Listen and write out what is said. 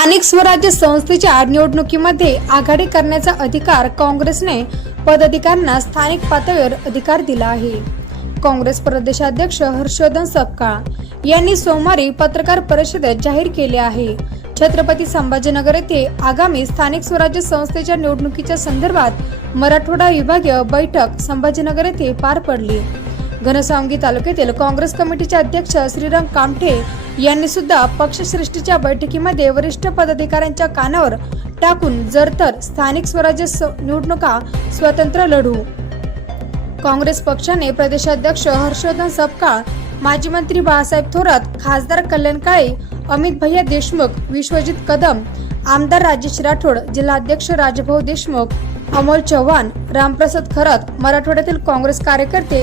स्थानिक स्वराज्य संस्थेच्या निवडणुकीमध्ये आघाडी करण्याचा अधिकार काँग्रेसने पदाधिकाऱ्यांना स्थानिक पातळीवर अधिकार दिला आहे. काँग्रेस प्रदेशाध्यक्ष हर्षवर्धन सपकाळ यांनी सोमवारी पत्रकार परिषदेत जाहीर केले आहे. छत्रपती संभाजीनगर येथे आगामी स्थानिक स्वराज्य संस्थेच्या निवडणुकीच्या संदर्भात मराठवाडा विभागीय बैठक संभाजीनगर येथे पार पडली. घनसावंगी तालुक्यातील काँग्रेस कमिटीचे अध्यक्ष श्रीराम कामठे यांनी सुद्धा पक्षश्रेष्ठीच्या बैठकीमध्ये वरिष्ठ पदाधिकाऱ्यांच्या कानावर टाकून जर तर स्थानिक स्वराज्य स- निवडणुका स्वतंत्र लढू. काँग्रेस पक्षाने प्रदेशाध्यक्ष हर्षवर्धन सपकाळ माजी मंत्री बाळासाहेब थोरात खासदार कल्याण काळे अमित भैया देशमुख विश्वजित कदम आमदार राजेश राठोड जिल्हाध्यक्ष राजभाऊ देशमुख अमोल चव्हाण रामप्रसाद खरत मराठवाड्यातील काँग्रेस कार्यकर्ते